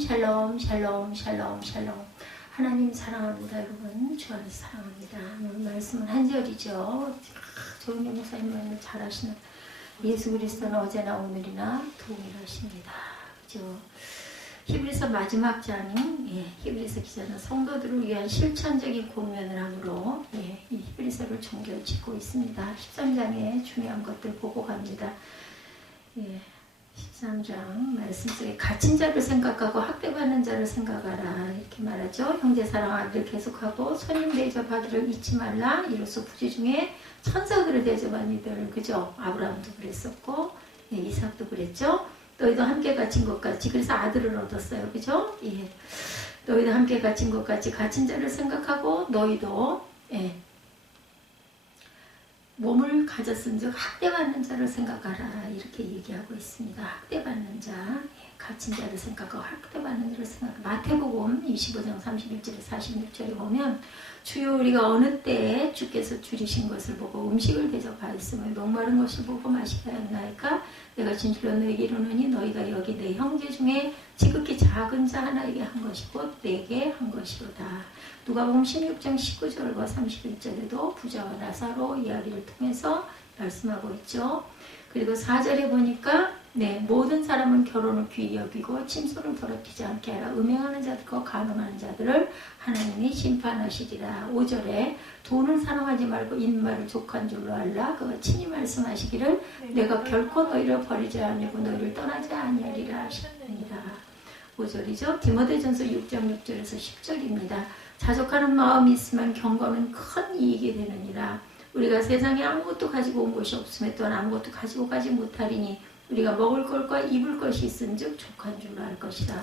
샬롬 샬롬 샬롬 샬롬. 하나님 사랑합니다. 여러분 주 안에서 사랑합니다. 오늘 말씀은 한 절이죠. 조은혜 목사님 말을 잘 하시는 예수 그리스도는 어제나 오늘이나 동일하십니다. 그죠? 히브리서 마지막 장인 히브리서 기자는 성도들을 위한 실천적인 공면을 함으로 이 히브리서를 종결 짓고 있습니다. 13장의 중요한 것들 보고 갑니다. 13장 말씀 속에 갇힌 자를 생각하고 학대받는 자를 생각하라 이렇게 말하죠. 형제 사랑하기를 계속하고 손님 대접하기를 잊지 말라. 이로써 부지 중에 천사들을 대접한 이들, 그죠? 아브라함도 그랬었고 이삭도 그랬죠. 너희도 함께 갇힌 것 같이, 그래서 아들을 얻었어요, 그죠? 너희도 함께 갇힌 것 같이 갇힌 자를 생각하고 너희도 몸을 가졌은즉 학대받는 자를 생각하라 이렇게 얘기하고 있습니다. 학대받는 자, 갇힌 자를 생각하고 학대받는 자를 생각하라. 마태복음 25장 31절에 46절에 보면 주여 우리가 어느 때에 주께서 줄이신 것을 보고 음식을 대접하였으며 목마른 것을 보고 마시게 하였나이까 내가 진실로 너에게 이르노니 너희가 여기 내 형제 중에 지극히 작은 자 하나에게 한 것이고 내게 한 것이로다. 누가복음 16장 19절과 31절에도 부자와 나사로 이야기를 통해서 말씀하고 있죠. 그리고 4절에 보니까 모든 사람은 결혼을 귀히 여기고 침소를 더럽히지 않게 하라. 음행하는 자들과 간음하는 자들을 하나님이 심판하시리라. 5절에 돈을 사랑하지 말고 인마를 족한 줄로 알라. 그가 친히 말씀하시기를 내가 결코 너희를 버리지 아니하고 너희를 떠나지 아니하리라 하십니다. 5절이죠. 디모데전서 6장 6절에서 10절입니다. 자족하는 마음이 있으면 경건은 큰 이익이 되느니라. 우리가 세상에 아무것도 가지고 온 것이 없음에 또한 아무것도 가지고 가지 못하리니 우리가 먹을 것과 입을 것이 있은즉 족한 줄로 알 것이라.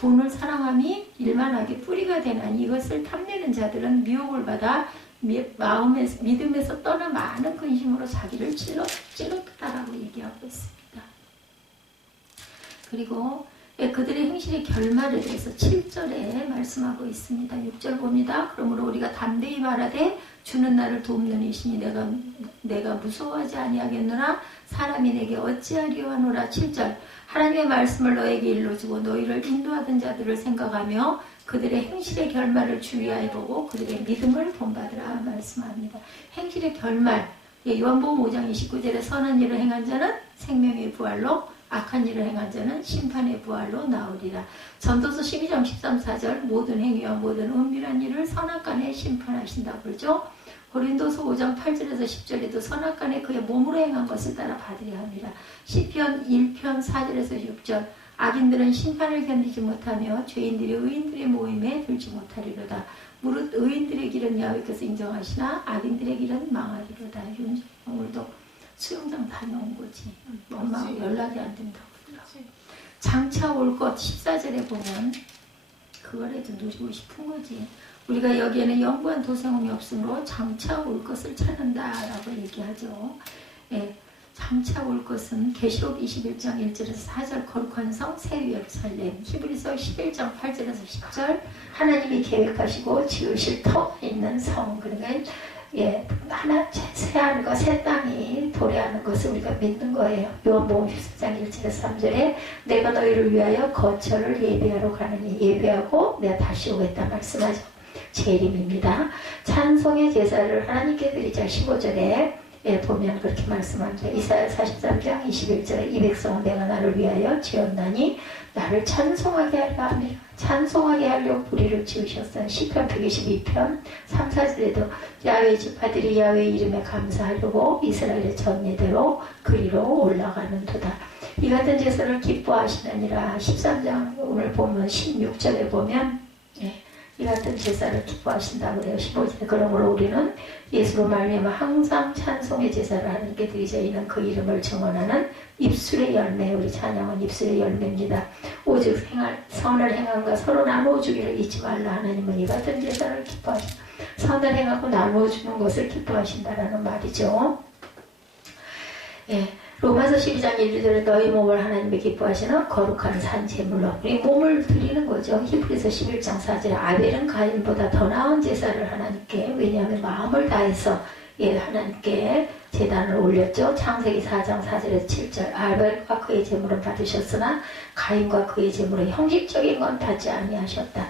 돈을 사랑함이 일만하게 뿌리가 되나니 이것을 탐내는 자들은 미혹을 받아 믿음에서 떠나 많은 근심으로 자기를 찔렀다라고 얘기하고 있습니다. 그리고 그들의 행실의 결말에 대해서 7절에 말씀하고 있습니다. 6절 봅니다. 그러므로 우리가 담대히 말하되 주는 나를 돕는 이시니 내가 무서워하지 아니하겠노라. 사람이 내게 어찌하리요 하노라. 7절 하나님의 말씀을 너에게 일러주고 너희를 인도하던 자들을 생각하며 그들의 행실의 결말을 주의하여 보고 그들의 믿음을 본받으라 말씀합니다. 행실의 결말, 요한복음 5장 29절에 선한 일을 행한 자는 생명의 부활로 악한 일을 행한 자는 심판의 부활로 나오리라. 전도서 12장 13, 14절 모든 행위와 모든 은밀한 일을 선악간에 심판하신다고 그러죠. 고린도서 5장 8절에서 10절에도 선악간에 그의 몸으로 행한 것을 따라 받으려 합니다. 시편 1편 4절에서 6절 악인들은 심판을 견디지 못하며 죄인들이 의인들의 모임에 들지 못하리로다. 무릇 의인들의 길은 야훼께서 인정하시나 악인들의 길은 망하리로다. 오늘도 수영장 다녀온 거지. 엄마하고 연락이 안 된다고 그러더라고. 장차 올 것 14절에 보면 그거라도 누리고 싶은 거지. 우리가 여기에는 영구한 도생음이 없으므로 장차 올 것을 찾는다라고 얘기하죠. 장차 올 것은 계시록 21장 1절에서 4절 거룩한 성 새 예루살렘, 히브리서 11장 8절에서 10절 하나님이 계획하시고 지으실 터 있는 성, 그러니까 새 하늘과 새 땅이 도래하는 것을 우리가 믿는 거예요. 요한복음 14장 1절에서 3절에 내가 너희를 위하여 거처를 예배하러 가느니 예배하고 내가 다시 오겠다 말씀하죠. 재림입니다. 찬송의 제사를 하나님께 드리자 15절에 보면 그렇게 말씀합니다. 이사야 43장 21절에 이 백성은 내가 나를 위하여 지었나니 나를 찬송하게 하려 합니다. 찬송하게 하려고 우리를 지으셨어요. 시편 122편 3, 4절에도 야훼 지파들이 야훼 이름에 감사하려고 이스라엘의 전례대로 그리로 올라가는 도다. 이 같은 제사를 기뻐하시느니라. 13장 오늘 보면 16절에 보면 이 같은 제사를 기뻐하신다고 그래요. 15절에 그러므로 우리는 예수로 말미암아 항상 찬송의 제사를 하나님께 드리자. 이는 그 이름을 증언하는 입술의 열매. 우리 찬양은 입술의 열매입니다. 오직 선을 행함과 서로 나누어주기를 잊지 말라. 하나님은 이 같은 제사를 기뻐하신다. 선을 행하고 나누어주는 것을 기뻐하신다라는 말이죠. 로마서 12장 1절에 너희 몸을 하나님이 기뻐하시는 거룩한 산 제물로 우리 몸을 드리는 거죠. 히브리서 11장 4절에 아벨은 가인보다 더 나은 제사를 하나님께, 왜냐하면 마음을 다해서 하나님께 제단을 올렸죠. 창세기 4장 4절에서 7절. 아벨과 그의 제물은 받으셨으나 가인과 그의 제물은 형식적인 건 받지 아니하셨다.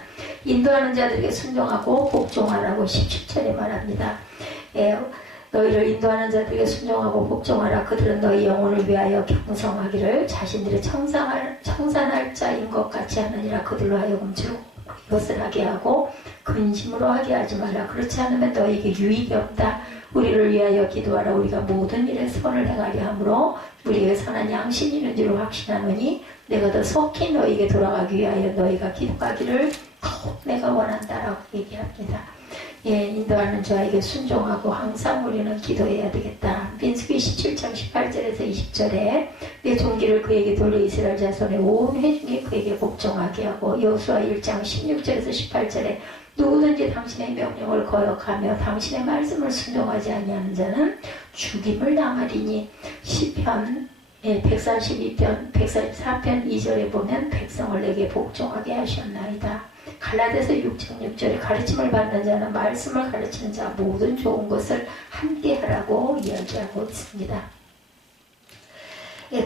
인도하는 자들에게 순종하고 복종하라고 17절에 말합니다. 너희를 인도하는 자들에게 순종하고 복종하라. 그들은 너희 영혼을 위하여 경성하기를 자신들의 청산할 자인 것 같이 하느니라. 그들로 하여금 주 이것을 하게 하고 근심으로 하게 하지 말라. 그렇지 않으면 너희에게 유익이 없다. 우리를 위하여 기도하라. 우리가 모든 일에 선을 행하려 하므로 우리에게 선한 양심이 있는 줄을 확신하노니 내가 더 속히 너희에게 돌아가기 위하여 너희가 기도하기를 더욱 내가 원한다라고 얘기합니다. 인도하는 자에게 순종하고 항상 우리는 기도해야 되겠다. 민수기 17장 18절에서 20절에 내 종기를 그에게 돌려 이스라엘 자손의 온 회중이 그에게 복종하게 하고 여호수아 1장 16절에서 18절에 누구든지 당신의 명령을 거역하며 당신의 말씀을 순종하지 아니하는 자는 죽임을 당하리니. 시편 142편 144편 2절에 보면 백성을 내게 복종하게 하셨나이다. 갈라디아서 6장 6절에 가르침을 받는 자는 말씀을 가르치는 자 모든 좋은 것을 함께 하라고 이야기하고 있습니다.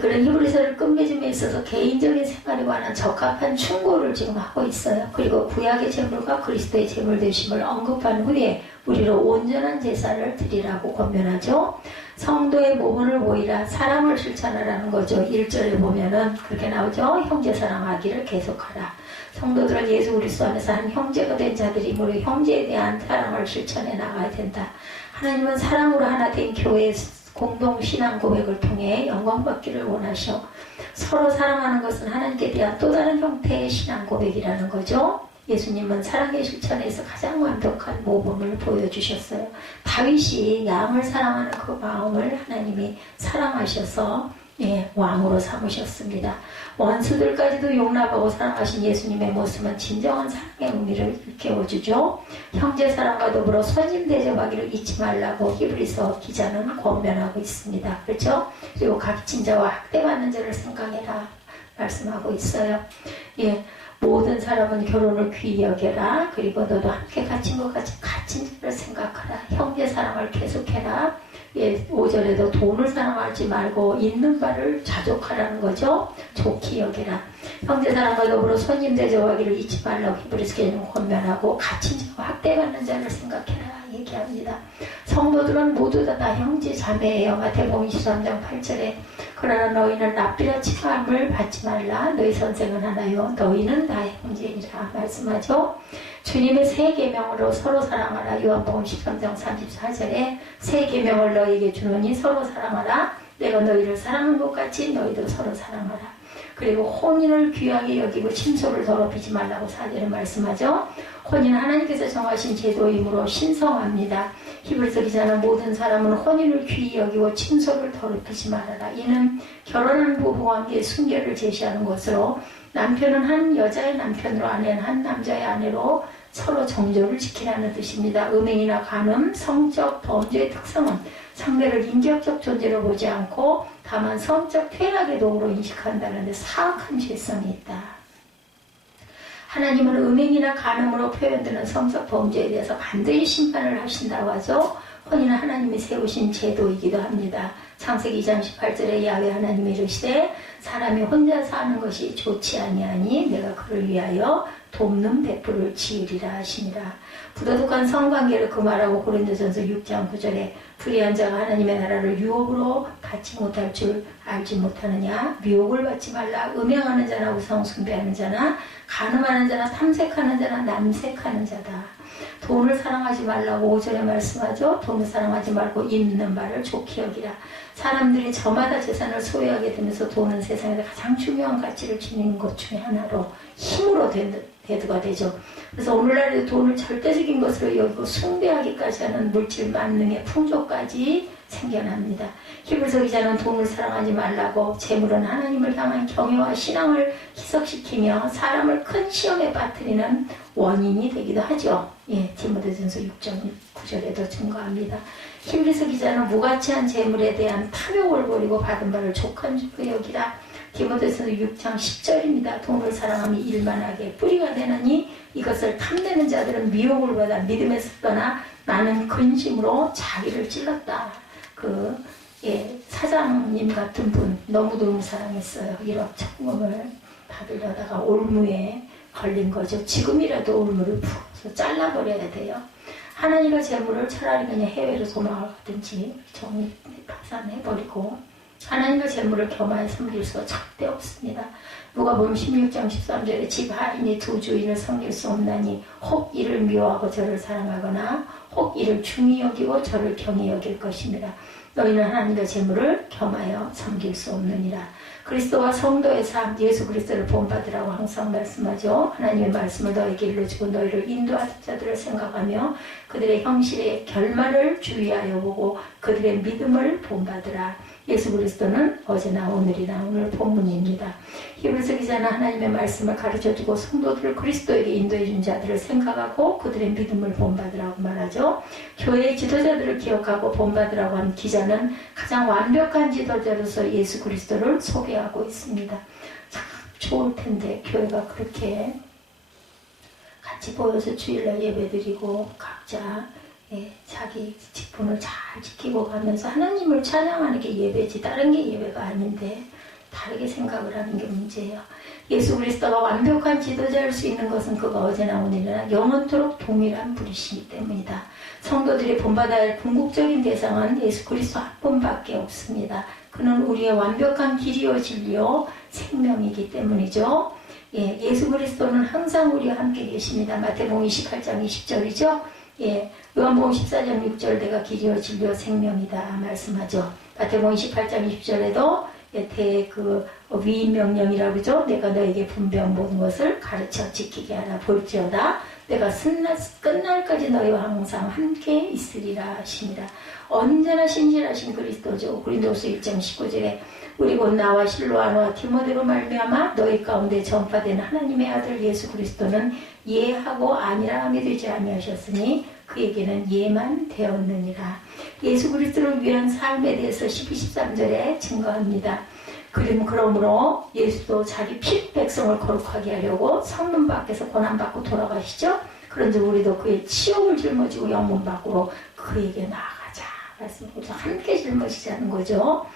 그런 히브리서를 끝맺음에 있어서 개인적인 생활에 관한 적합한 충고를 지금 하고 있어요. 그리고 구약의 제물과 그리스도의 제물 되심을 언급한 후에 우리로 온전한 제사를 드리라고 권면하죠. 성도의 모범을 보이라. 사람을 실천하라는 거죠. 1절에 보면은 그렇게 나오죠. 형제 사랑하기를 계속하라. 성도들은 예수 그리스도 안에서 한 형제가 된 자들이므로 형제에 대한 사랑을 실천해 나가야 된다. 하나님은 사랑으로 하나 된 교회의 공동 신앙 고백을 통해 영광 받기를 원하셔. 서로 사랑하는 것은 하나님께 대한 또 다른 형태의 신앙 고백이라는 거죠. 예수님은 사랑의 실천에서 가장 완벽한 모범을 보여주셨어요. 다윗이 양을 사랑하는 그 마음을 하나님이 사랑하셔서 왕으로 삼으셨습니다. 원수들까지도 용납하고 사랑하신 예수님의 모습은 진정한 사랑의 의미를 일깨워주죠. 형제 사랑과 더불어 선심 대접하기를 잊지 말라고 히브리서 기자는 권면하고 있습니다. 그렇죠? 그리고 각진 자와 학대받는 자를 생각해라 말씀하고 있어요. 모든 사람은 결혼을 귀히 여겨라. 그리고 너도 함께 갇힌 것 같이 갇힌 자를 생각하라. 형제 사랑을 계속해라. 5절에도 돈을 사랑하지 말고 있는 바를 자족하라는 거죠. 좋게 여기라. 형제 사랑과 더불어 손님 대접하기를 잊지 말라고 히브리서 기자는 권면하고 갇힌 자와 학대받는 자를 생각해라 얘기합니다. 성도들은 모두 다 형제 자매예요. 마태복음 23장 8절에 그러나 너희는 납비라 칭함을 받지 말라. 너희 선생은 하나요. 너희는 다 형제이라 말씀하죠. 주님의 새 계명으로 서로 사랑하라. 요한복음 13장 34절에 새 계명을 너희에게 주노니 서로 사랑하라. 내가 너희를 사랑한 것 같이 너희도 서로 사랑하라. 그리고 혼인을 귀하게 여기고 침소를 더럽히지 말라고 4절에 말씀하죠. 혼인은 하나님께서 정하신 제도이므로 신성합니다. 히브리서 기자는 모든 사람은 혼인을 귀히 여기고 침소를 더럽히지 말아라. 이는 결혼한 부부관계의 순결을 제시하는 것으로 남편은 한 여자의 남편으로 아내는 한 남자의 아내로 서로 정조를 지키라는 뜻입니다. 음행이나 간음, 성적 범죄의 특성은 상대를 인격적 존재로 보지 않고 다만 성적 퇴락의 도구로 인식한다는 데 사악한 죄성이 있다. 하나님은 음행이나 간음으로 표현되는 성적 범죄에 대해서 반드시 심판을 하신다고 하죠. 혼인은 하나님이 세우신 제도이기도 합니다. 창세기 2장 18절에 야훼 하나님이 이르시되 사람이 혼자 사는 것이 좋지 아니하니 내가 그를 위하여 돕는 배풀을 지으리라 하시니라. 부도덕한 성관계를 금하라고 고린도전서 6장 9절에 불의한 자가 하나님의 나라를 유혹으로 받지 못할 줄 알지 못하느냐. 미혹을 받지 말라. 음행하는 자나 우상 숭배하는 자나 간음하는 자나 탐색하는 자나 남색하는 자다. 돈을 사랑하지 말라고 5절에 말씀하죠. 돈을 사랑하지 말고 있는 바를 좋게 여기라. 사람들이 저마다 재산을 소유하게 되면서 돈은 세상에서 가장 중요한 가치를 지니는 것 중에 하나로 힘으로 대두가 되죠. 그래서 오늘날에도 돈을 절대적인 것으로 여기고 숭배하기까지 하는 물질 만능의 풍조까지 생겨납니다. 히브리서 기자는 돈을 사랑하지 말라고 재물은 하나님을 향한 경외와 신앙을 희석시키며 사람을 큰 시험에 빠뜨리는 원인이 되기도 하죠. 디모데전서 6장 9절에도 증거합니다. 히브리서 기자는 무가치한 재물에 대한 탐욕을 버리고 받은 바를 족한 줄로 여기라. 디모데전서 6장 10절입니다. 돈을 사랑하며 일만하게 뿌리가 되느니 이것을 탐내는 자들은 미혹을 받아 믿음에서 떠나 나는 근심으로 자기를 찔렀다. 사장님 같은 분 너무너무 사랑했어요. 1억 천금을 받으려다가 올무에 걸린 거죠. 지금이라도 올무를 푹 잘라버려야 돼요. 하나님과 재물을 차라리 그냥 해외로 도망가든지 정리 파산해버리고 하나님과 재물을 겸하여 섬길 수가 절대 없습니다. 누가복음 16장 13절에 집 하인이 두 주인을 섬길 수 없나니 혹 이를 미워하고 저를 사랑하거나 혹 이를 중히 여기고 저를 경히 여길 것입니다. 너희는 하나님과 재물을 겸하여 섬길 수 없느니라. 그리스도와 성도의 삶, 예수 그리스도를 본받으라고 항상 말씀하죠. 하나님의 말씀을 너에게 일러주고 너희를 인도하는 자들을 생각하며 그들의 형실의 결말을 주의하여 보고 그들의 믿음을 본받으라. 예수 그리스도는 어제나 오늘이나 오늘 본문입니다. 히브리서 기자는 하나님의 말씀을 가르쳐주고 성도들을 그리스도에게 인도해준 자들을 생각하고 그들의 믿음을 본받으라고 말하죠. 교회의 지도자들을 기억하고 본받으라고 한 기자는 가장 완벽한 지도자로서 예수 그리스도를 소개하고 있습니다. 참 좋을 텐데 교회가 그렇게 같이 모여서 주일날 예배드리고 각자 자기 직분을 잘 지키고 가면서 하나님을 찬양하는 게 예배지 다른 게 예배가 아닌데 다르게 생각을 하는 게 문제예요. 예수 그리스도가 완벽한 지도자일 수 있는 것은 그가 어제나 오늘이나 영원토록 동일한 분이시기 때문이다. 성도들이 본받아야 할 궁극적인 대상은 예수 그리스도 한 분밖에 없습니다. 그는 우리의 완벽한 길이요 진리요 생명이기 때문이죠. 예수 그리스도는 항상 우리와 함께 계십니다. 마태복음 28장 20절이죠. 요한복음 14장 6절 내가 길이요 진리요 생명이다 말씀하죠. 마태복음 28장 20절에도 위임 명령이라고 그러죠. 내가 너에게 분배한 모든 것을 가르쳐 지키게 하라. 볼지어다 내가 끝날까지 너희와 항상 함께 있으리라 하십니다. 언제나 신실하신 그리스도죠. 고린도서 1장 19절에 우리 곧 나와 실로아노와 디모데로 말미암아 너희 가운데 전파된 하나님의 아들 예수 그리스도는 예하고 아니라함이 되지 아니하셨으니 그에게는 예만 되었느니라. 예수 그리스도를 위한 삶에 대해서 12, 13절에 증거합니다. 그러므로 예수도 자기 피 백성을 거룩하게 하려고 성문 밖에서 고난받고 돌아가시죠. 그런데 우리도 그의 치욕을 짊어지고 영문 밖으로 그에게 나아가자 말씀하고 함께 짊어지자는 거죠.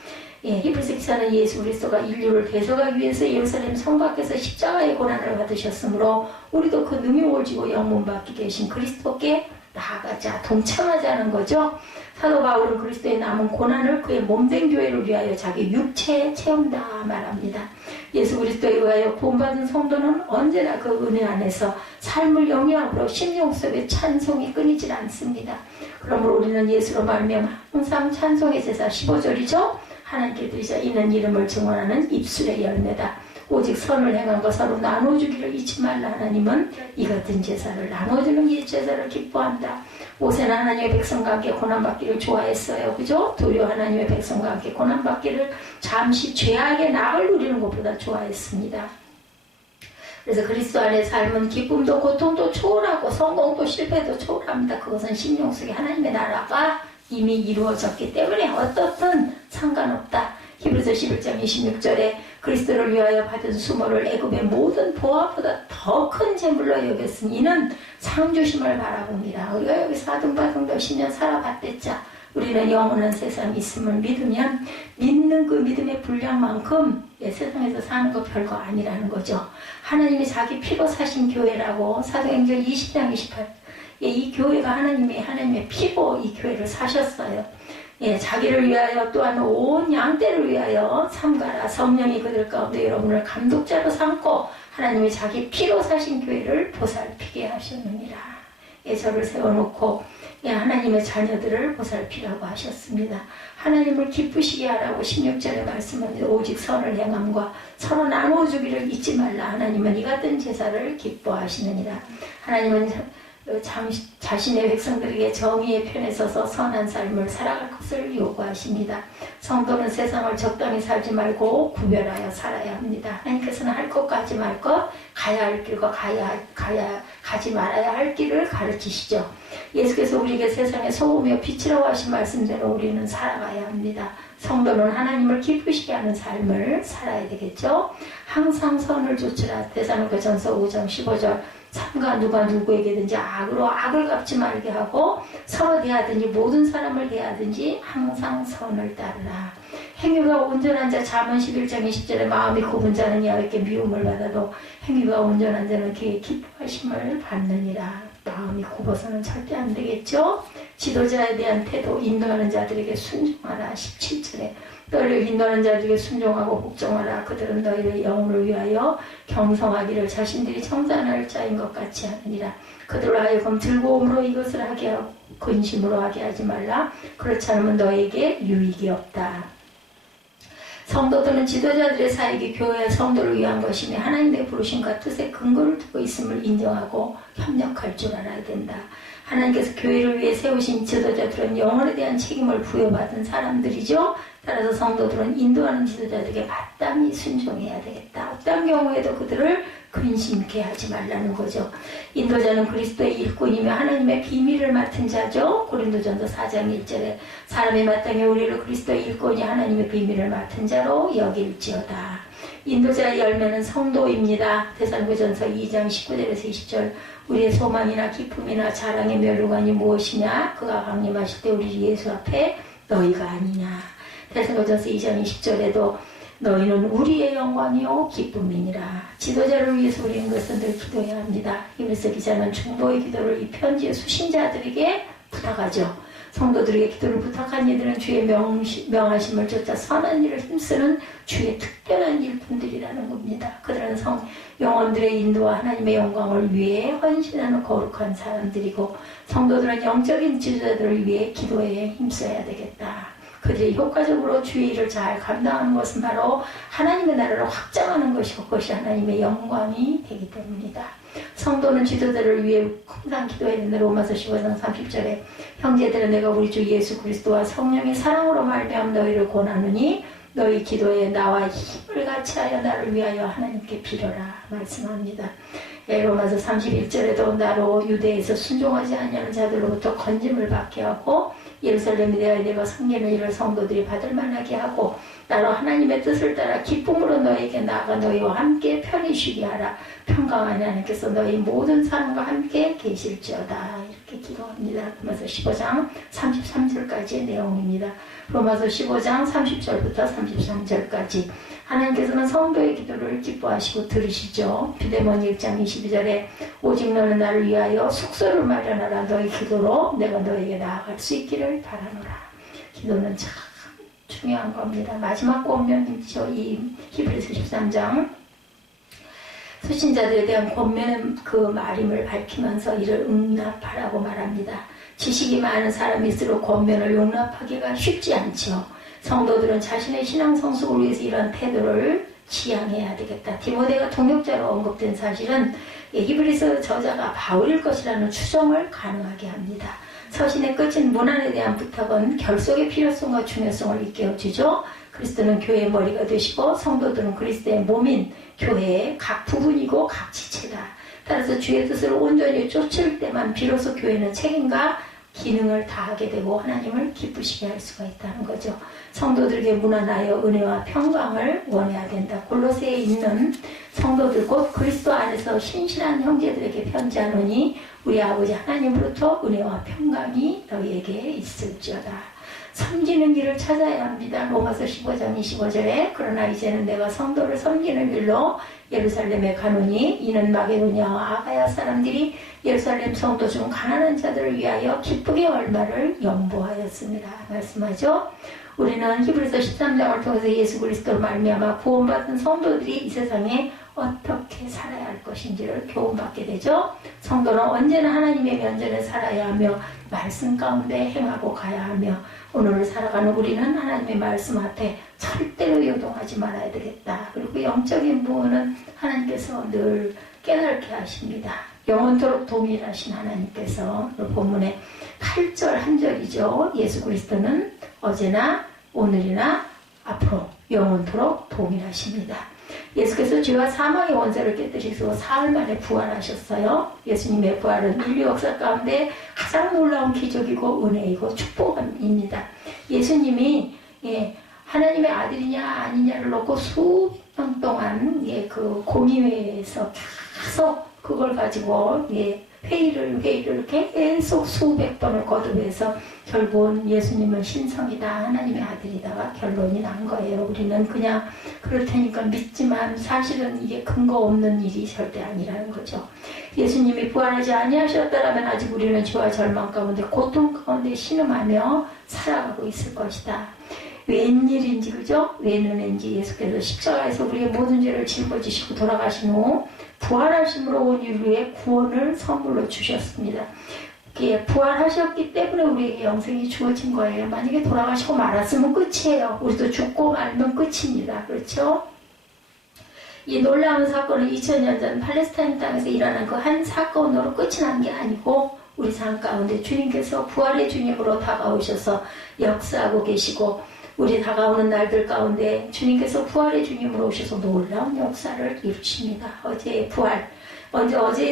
히브리서 기사는 예수 그리스도가 인류를 대속하기 위해서 예루살렘 성 밖에서 십자가의 고난을 받으셨으므로 우리도 그 능욕을 지고 영문 밖에 계신 그리스도께 나아가자, 동참하자는 거죠. 사도 바울은 그리스도의 남은 고난을 그의 몸된 교회를 위하여 자기 육체에 채운다 말합니다. 예수 그리스도에 의하여 구원받은 성도는 언제나 그 은혜 안에서 삶을 영위함으로 심령 속에 찬송이 끊이질 않습니다. 그러므로 우리는 예수로 말미암아 항상 찬송의 제사 15절이죠. 하나님께 드리자 이는 이름을 증언하는 입술의 열매다. 오직 선을 행한 것 서로 나눠주기를 잊지 말라. 하나님은 이 같은 제사를 나눠주는 이 제사를 기뻐한다. 모세는 하나님의 백성과 함께 고난받기를 좋아했어요. 그죠? 도리어 하나님의 백성과 함께 고난받기를 잠시 죄악의 낙을 누리는 것보다 좋아했습니다. 그래서 그리스도 안의 삶은 기쁨도 고통도 초월하고 성공도 실패도 초월합니다. 그것은 심령 속에 하나님의 나라가 이미 이루어졌기 때문에 어떻든 상관없다. 히브리서 11장 26절에 그리스도를 위하여 받은 수모를 애굽의 모든 보화보다 더 큰 재물로 여겼으니 이는 상주심을 바라봅니다. 우리가 여기서 아둥바둥 몇십 년 살아봤댔자 우리는 영원한 세상이 있음을 믿으면 믿는 그 믿음의 분량만큼 세상에서 사는 거 별거 아니라는 거죠. 하나님이 자기 피로 사신 교회라고 사도행전 20장 28 이 교회가 하나님의 피로 이 교회를 사셨어요. 자기를 위하여 또한 온 양떼를 위하여 삼가라. 성령이 그들 가운데 여러분을 감독자로 삼고 하나님이 자기 피로 사신 교회를 보살피게 하셨느니라. 저를 세워놓고 하나님의 자녀들을 보살피라고 하셨습니다. 하나님을 기쁘시게 하라고 16절에 말씀하는데 오직 선을 행함과 서로 나누어주기를 잊지 말라. 하나님은 이 같은 제사를 기뻐하시느니라. 하나님은 자신의 백성들에게 정의의 편에 서서 선한 삶을 살아갈 것을 요구하십니다. 성도는 세상을 적당히 살지 말고 구별하여 살아야 합니다. 하나님께서는 할 것과 하지 말 것, 가야 할 길과 가야 가지 말아야 할 길을 가르치시죠. 예수께서 우리에게 세상의 소금이요 빛이라고 하신 말씀대로 우리는 살아가야 합니다. 성도는 하나님을 기쁘시게 하는 삶을 살아야 되겠죠. 항상 선을 좇으라. 데살로니가전서 5장 15절. 삼가 누가 누구에게든지 악으로 악을 갚지 말게 하고 서로 대하든지 모든 사람을 대하든지 항상 선을 따르라. 행위가 온전한 자 잠언 11장 20절에 마음이 굽은 자는 야훼께 미움을 받아도 행위가 온전한 자는 그의 기뻐하심을 받느니라. 마음이 굽어서는 절대 안 되겠죠. 지도자에 대한 태도, 인도하는 자들에게 순종하라. 17절에 너희를 인도하는 자들에게 순종하고 복종하라. 그들은 너희의 영혼을 위하여 경성하기를 자신들이 청산할 자인 것 같이 하느니라. 그들로 하여금 즐거움으로 이것을 하게 하고 근심으로 하게 하지 말라. 그렇지 않으면 너에게 유익이 없다. 성도들은 지도자들의 사역이 교회와 성도를 위한 것이며 하나님의 부르심과 뜻에 근거를 두고 있음을 인정하고 협력할 줄 알아야 된다. 하나님께서 교회를 위해 세우신 지도자들은 영혼에 대한 책임을 부여받은 사람들이죠. 따라서 성도들은 인도하는 지도자들에게 마땅히 순종해야 되겠다. 어떤 경우에도 그들을 근심케 하지 말라는 거죠. 인도자는 그리스도의 일꾼이며 하나님의 비밀을 맡은 자죠. 고린도전서 4장 1절에 사람이 마땅히 우리를 그리스도의 일꾼이 하나님의 비밀을 맡은 자로 여길지어다. 인도자의 열매는 성도입니다. 데살로니가전서 2장 19절에서 20절. 우리의 소망이나 기쁨이나 자랑의 멸류관이 무엇이냐? 그가 강림하실 때 우리 예수 앞에 너희가 아니냐. 데살로니가전서 2장 20절에도 너희는 우리의 영광이요 기쁨이니라. 지도자를 위해서 우리는 것은 늘 기도해야 합니다. 히브리서 기자는 중보의 기도를 이 편지의 수신자들에게 부탁하죠. 성도들에게 기도를 부탁한 이들은 주의 명하심을 쫓아 선한 일을 힘쓰는 주의 특별한 일꾼들이라는 겁니다. 그들은 영혼들의 인도와 하나님의 영광을 위해 헌신하는 거룩한 사람들이고 성도들은 영적인 지도자들을 위해 기도에 힘써야 되겠다. 그들이 효과적으로 주의 일을 잘 감당하는 것은 바로 하나님의 나라를 확장하는 것이고 그것이 하나님의 영광이 되기 때문이다. 성도는 지도자를 위해 항상 기도해야 된다. 로마서 15장 30절에 형제들은 내가 우리 주 예수 그리스도와 성령의 사랑으로 말미암아 너희를 권하노니 너희 기도에 나와 힘을 같이하여 나를 위하여 하나님께 빌어라 말씀합니다. 로마서 31절에도 나로 유대에서 순종하지 아니하는 자들로부터 건짐을 받게 하고 예루살렘에 대하여 내가 섬기는 일을 성도들이 받을 만하게 하고 나로 하나님의 뜻을 따라 기쁨으로 너에게 나아가 너희와 함께 편히 쉬게 하라. 평강한 하나님께서 너희 모든 사람과 함께 계실지어다. 이렇게 기도합니다. 로마서 15장 33절까지의 내용입니다. 로마서 15장 30절부터 33절까지 하나님께서는 성도의 기도를 기뻐하시고 들으시죠. 휴대문 1장 22절에 오직 너는 나를 위하여 숙소를 마련하라. 너의 기도로 내가 너에게 나아갈 수 있기를 바라노라. 기도는 참 중요한 겁니다. 마지막 권면이죠. 이 히브리서 13장 수신자들에 대한 권면은 그 말임을 밝히면서 이를 용납하라고 말합니다. 지식이 많은 사람일수록 권면을 용납하기가 쉽지 않죠. 성도들은 자신의 신앙 성숙을 위해서 이런 태도를 지향해야 되겠다. 디모데가 동역자로 언급된 사실은 히브리서 저자가 바울일 것이라는 추정을 가능하게 합니다. 서신의 끝인 문안에 대한 부탁은 결속의 필요성과 중요성을 일깨워주죠. 그리스도는 교회의 머리가 되시고 성도들은 그리스도의 몸인 교회의 각 부분이고 각 지체다. 따라서 주의 뜻을 온전히 쫓을 때만 비로소 교회는 책임과 기능을 다하게 되고 하나님을 기쁘시게 할 수가 있다는 거죠. 성도들에게 무난하여 은혜와 평강을 원해야 된다. 골로새에 있는 성도들 곧 그리스도 안에서 신실한 형제들에게 편지하노니 우리 아버지 하나님으로부터 은혜와 평강이 너희에게 있을지어다. 섬기는 길을 찾아야 합니다. 로마서 15장 25절에 그러나 이제는 내가 성도를 섬기는 길로 예루살렘에 가노니 이는 마게도냐와 아가야 사람들이 예루살렘 성도 중 가난한 자들을 위하여 기쁘게 얼마를 연보하였습니다. 말씀하죠. 우리는 히브리서 13장을 통해서 예수 그리스도로 말미암아 구원받은 성도들이 이 세상에 어떻게 살아야 할 것인지를 교훈받게 되죠. 성도는 언제나 하나님의 면전에 살아야 하며 말씀 가운데 행하고 가야 하며 오늘을 살아가는 우리는 하나님의 말씀 앞에 절대로 요동하지 말아야 되겠다. 그리고 영적인 부분은 하나님께서 늘 깨닫게 하십니다. 영원토록 동일하신 하나님께서 본문의 8절 한 절이죠. 예수 그리스도는 어제나 오늘이나 앞으로 영원토록 동일하십니다. 예수께서 죄와 사망의 원죄를 깨뜨리시고 사흘 만에 부활하셨어요. 예수님의 부활은 인류 역사 가운데 가장 놀라운 기적이고 은혜이고 축복입니다. 예수님이 하나님의 아들이냐 아니냐를 놓고 수백 년 동안 그 공의회에서 계속 그걸 가지고 회의를 계속 수백 번을 거듭해서 결국은 예수님은 신성이다, 하나님의 아들이다가 결론이 난 거예요. 우리는 그냥 그럴 테니까 믿지만 사실은 이게 근거 없는 일이 절대 아니라는 거죠. 예수님이 부활하지 아니하셨다라면 아직 우리는 죄와 절망 가운데 고통 가운데 신음하며 살아가고 있을 것이다. 웬일인지, 그죠? 웬은인지 예수께서 십자가에서 우리의 모든 죄를 짊어지시고 돌아가신 후 부활하심으로 온 인류의 구원을 선물로 주셨습니다. 부활하셨기 때문에 우리에게 영생이 주어진 거예요. 만약에 돌아가시고 말았으면 끝이에요. 우리도 죽고 말면 끝입니다. 그렇죠? 이 놀라운 사건은 2000년 전 팔레스타인 땅에서 일어난 그 한 사건으로 끝이 난 게 아니고 우리 삶 가운데 주님께서 부활의 주님으로 다가오셔서 역사하고 계시고 우리 다가오는 날들 가운데 주님께서 부활의 주님으로 오셔서 놀라운 역사를 이루십니다. 어제의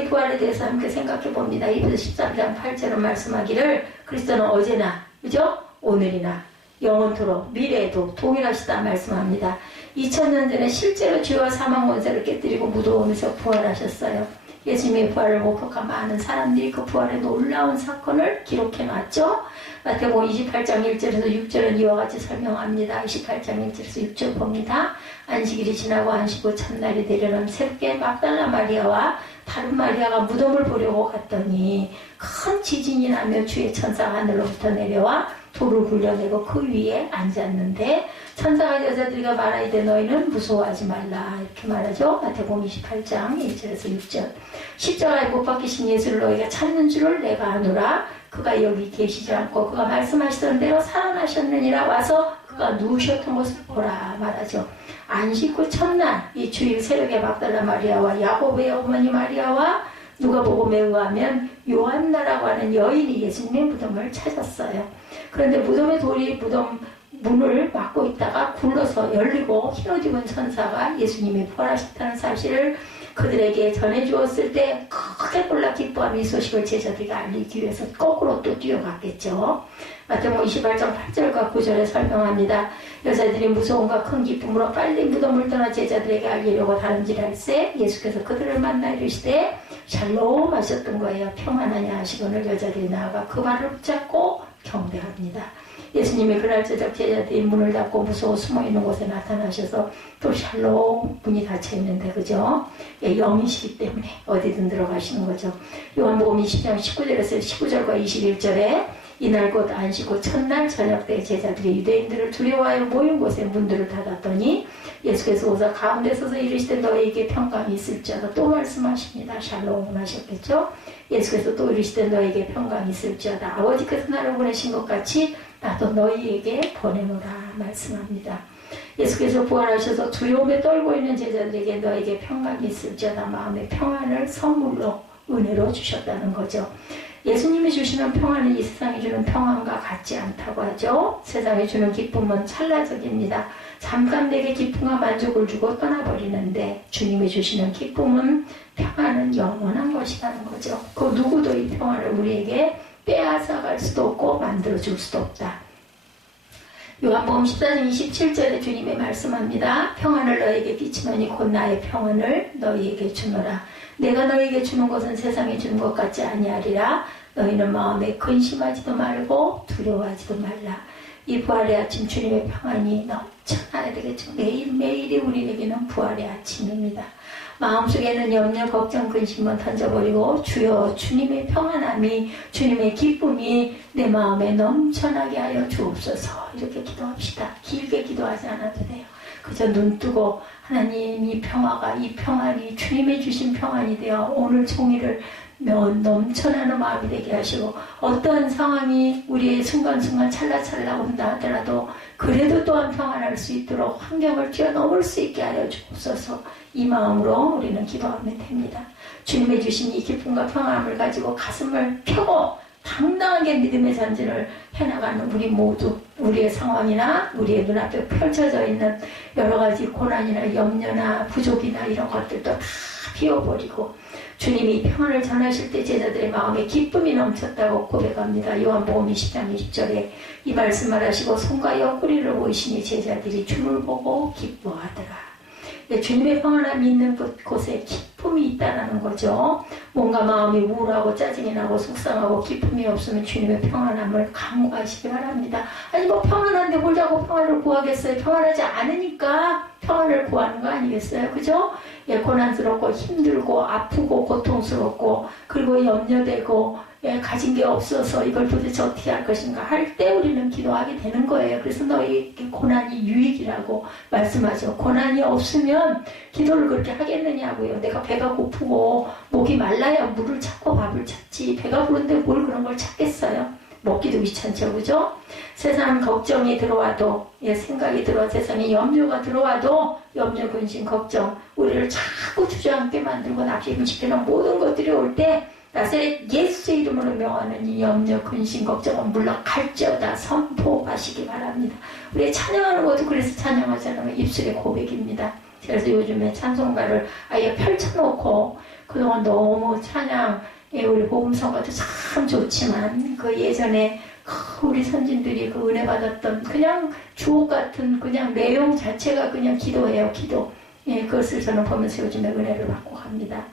부활에 대해서 함께 생각해 봅니다. 이브서 13장 8절은 말씀하기를 그리스도는 어제나 그죠? 오늘이나 영원토록 미래에도 동일하시다 말씀합니다. 2000년 전에 실제로 죄와 사망 원죄를 깨뜨리고 무덤에서 부활하셨어요. 예수님의 부활을 목격한 많은 사람들이 그 부활의 놀라운 사건을 기록해 놨죠. 마태복음 28장 1절에서 6절은 이와 같이 설명합니다. 28장 1절에서 6절 봅니다. 안식일이 지나고 안식 후 첫날이 되려는 새벽에 막달라 마리아와 다른 마리아가 무덤을 보려고 갔더니 큰 지진이 나며 주의 천사가 하늘로부터 내려와 돌을 굴려내고 그 위에 앉았는데 천사가 여자들과 말하이되 너희는 무서워하지 말라 이렇게 말하죠. 마태복음 28장 1절에서 6절. 십자가에 못 박히신 예수를 너희가 찾는 줄을 내가 아노라. 그가 여기 계시지 않고 그가 말씀하시던 대로 살아나셨느니라. 와서 그가 누우셨던 것을 보라 말하죠. 안식 후 첫날 이 주일 새벽에 막달라 마리아와 야곱의 어머니 마리아와 누가복음에 의하면 요한나라고 하는 여인이 예수님의 무덤을 찾았어요. 그런데 무덤의 돌이 무덤 문을 막고 있다가 굴러서 열리고 흰옷 입은 천사가 예수님이 부활하셨다는 사실을 그들에게 전해주었을 때 크게 놀라 기뻐하며 이 소식을 제자들에게 알리기 위해서 거꾸로 또 뛰어갔겠죠. 마태복음 28장 8절과 9절에 설명합니다. 여자들이 무서움과 큰 기쁨으로 빨리 무덤을 떠나 제자들에게 알리려고 다름질할세 예수께서 그들을 만나 이르시되 샬롬 하셨던 거예요. 평안하냐 하시거늘 여자들이 나아가 그 발을 붙잡고 경배합니다. 예수님이 그날 저녁 제자들이 문을 닫고 무서워 숨어있는 곳에 나타나셔서 또 샬롬 문이 닫혀있는데 그죠? 영이시기 때문에 어디든 들어가시는 거죠. 요한복음 20장 19절에서 19절과 21절에 이날 곧 안식 후 첫날 저녁 때 제자들이 유대인들을 두려워하여 모인 곳에 문들을 닫았더니 예수께서 오사 가운데 서서 이르시되 너희에게 평강이 있을지어다 또 말씀하십니다. 샬롬 하셨겠죠? 예수께서 또 이르시되 너희에게 평강이 있을지어다 아버지께서 나를 보내신 것 같이 나도 너희에게 보내노라 말씀합니다. 예수께서 부활하셔서 두려움에 떨고 있는 제자들에게 너에게 평강이 있을지어다 마음의 평안을 선물로 은혜로 주셨다는 거죠. 예수님이 주시는 평안은 이 세상이 주는 평안과 같지 않다고 하죠. 세상이 주는 기쁨은 찰나적입니다. 잠깐 내게 기쁨과 만족을 주고 떠나버리는데 주님이 주시는 기쁨은 평안은 영원한 것이라는 거죠. 그 누구도 이 평안을 우리에게 빼앗아갈 수도 없고 만들어줄 수도 없다. 요한복음 14장 27절에 주님이 말씀합니다. 평안을 너에게 끼치노니 곧 나의 평안을 너희에게 주노라. 내가 너희에게 주는 것은 세상에 주는 것 같지 아니하리라. 너희는 마음에 근심하지도 말고 두려워하지도 말라. 이 부활의 아침 주님의 평안이 넘쳐나야 되겠죠. 매일매일이 우리에게는 부활의 아침입니다. 마음속에는 염려, 걱정, 근심은 던져버리고 주여 주님의 평안함이 주님의 기쁨이 내 마음에 넘쳐나게 하여 주옵소서. 이렇게 기도합시다. 길게 기도하지 않아도 돼요. 그저 눈 뜨고 하나님 이 평화가 이 평안이 주님의 주신 평안이 되어 오늘 종일을 넘쳐나는 마음이 되게 하시고 어떠한 상황이 우리의 순간순간 찰나찰나 온다 하더라도 그래도 또한 평안할 수 있도록 환경을 뛰어넘을 수 있게 하여 주옵소서. 이 마음으로 우리는 기도하면 됩니다. 주님의 주신 이 기쁨과 평안을 가지고 가슴을 펴고 당당하게 믿음의 전진을 해나가는 우리 모두, 우리의 상황이나 우리의 눈앞에 펼쳐져 있는 여러 가지 고난이나 염려나 부족이나 이런 것들도 다 비워버리고 주님이 평안을 전하실 때 제자들의 마음에 기쁨이 넘쳤다고 고백합니다. 요한복음 20장 20절에 이 말씀을 하시고 손과 옆구리를 보이시니 제자들이 주를 보고 기뻐하더라. 주님의 평안함이 있는 곳에 기쁨이 있다는 거죠. 뭔가 마음이 우울하고 짜증이 나고 속상하고 기쁨이 없으면 주님의 평안함을 간구하시기 바랍니다. 아니 뭐 평안한데 뭘 자꾸 평안을 구하겠어요. 평안하지 않으니까 평안을 구하는 거 아니겠어요. 그죠? 고난스럽고 힘들고 아프고 고통스럽고 그리고 염려되고 가진 게 없어서 이걸 도대체 어떻게 할 것인가 할 때 우리는 기도하게 되는 거예요. 그래서 너희 고난이 유익이라고 말씀하죠. 고난이 없으면 기도를 그렇게 하겠느냐고요. 내가 배가 고프고 목이 말라야 물을 찾고 밥을 찾지 배가 부른데 뭘 그런 걸 찾겠어요. 먹기도 귀찮죠. 그죠? 세상 걱정이 들어와도 생각이 들어와 세상에 염려가 들어와도 염려, 근심, 걱정 우리를 자꾸 주저앉게 만들고 낙심시키는 모든 것들이 올 때 나사렛 예수의 이름으로 명하는 이 염려, 근심, 걱정은 물러갈지어다 선포하시기 바랍니다. 우리 찬양하는 것도 그래서 찬양하잖아요. 입술의 고백입니다. 그래서 요즘에 찬송가를 아예 펼쳐놓고 그동안 너무 찬양 우리 복음성가도 참 좋지만 그 예전에 우리 선진들이 그 은혜 받았던 그냥 주옥 같은 그냥 내용 자체가 그냥 기도예요. 기도. 그것을 저는 보면서 요즘에 은혜를 받고 갑니다.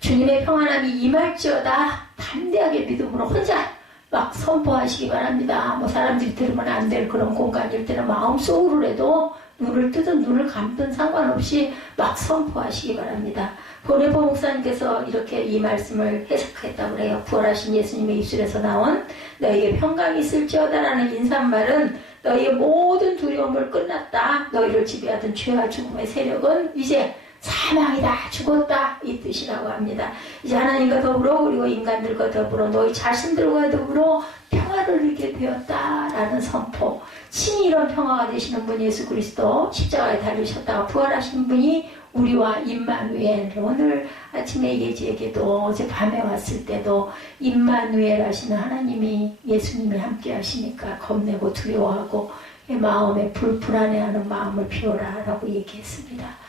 주님의 평안함이 임할지어다 담대하게 믿음으로 혼자 막 선포하시기 바랍니다. 뭐 사람들이 들으면 안 될 그런 공간일 때는 마음속으로라도 눈을 뜨든 눈을 감든 상관없이 막 선포하시기 바랍니다. 보네포 목사님께서 이렇게 이 말씀을 해석했다고 그래요. 부활하신 예수님의 입술에서 나온 너에게 평강이 있을지어다라는 인사말은 너희의 모든 두려움을 끝났다. 너희를 지배하던 죄와 죽음의 세력은 이제 사망이다. 죽었다. 이 뜻이라고 합니다. 이제 하나님과 더불어 그리고 인간들과 더불어 너희 자신들과 더불어 평화를 누리게 되었다라는 선포. 친히 이런 평화가 되시는 분 예수 그리스도 십자가에 달리셨다가 부활하신 분이 우리와 임마누엘 오늘 아침에 예지에게도 어제 밤에 왔을 때도 임마누엘 하시는 하나님이 예수님이 함께 하시니까 겁내고 두려워하고 마음에 불안해하는 마음을 비워라 라고 얘기했습니다.